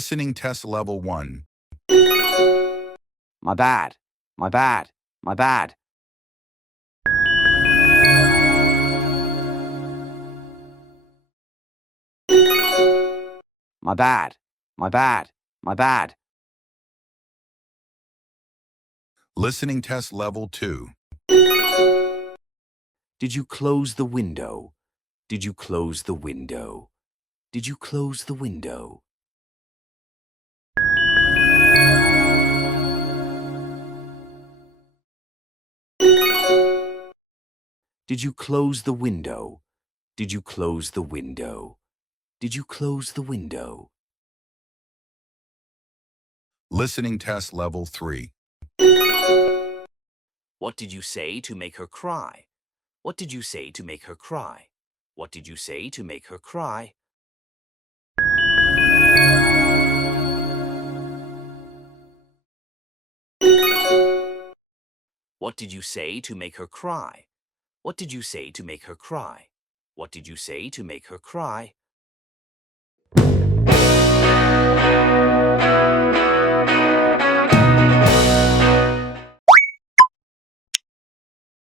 Listening test level 1. My bad. My bad. My bad. My bad. My bad. My bad. Listening test level 2. Did you close the window? Did you close the window? Did you close the window? Did you close the window? Did you close the window? Did you close the window? Listening test level 3. What did you say to make her cry? What did you say to make her cry? What did you say to make her cry? What did you say to make her cry? What did you say to make her cry? What did you say to make her cry?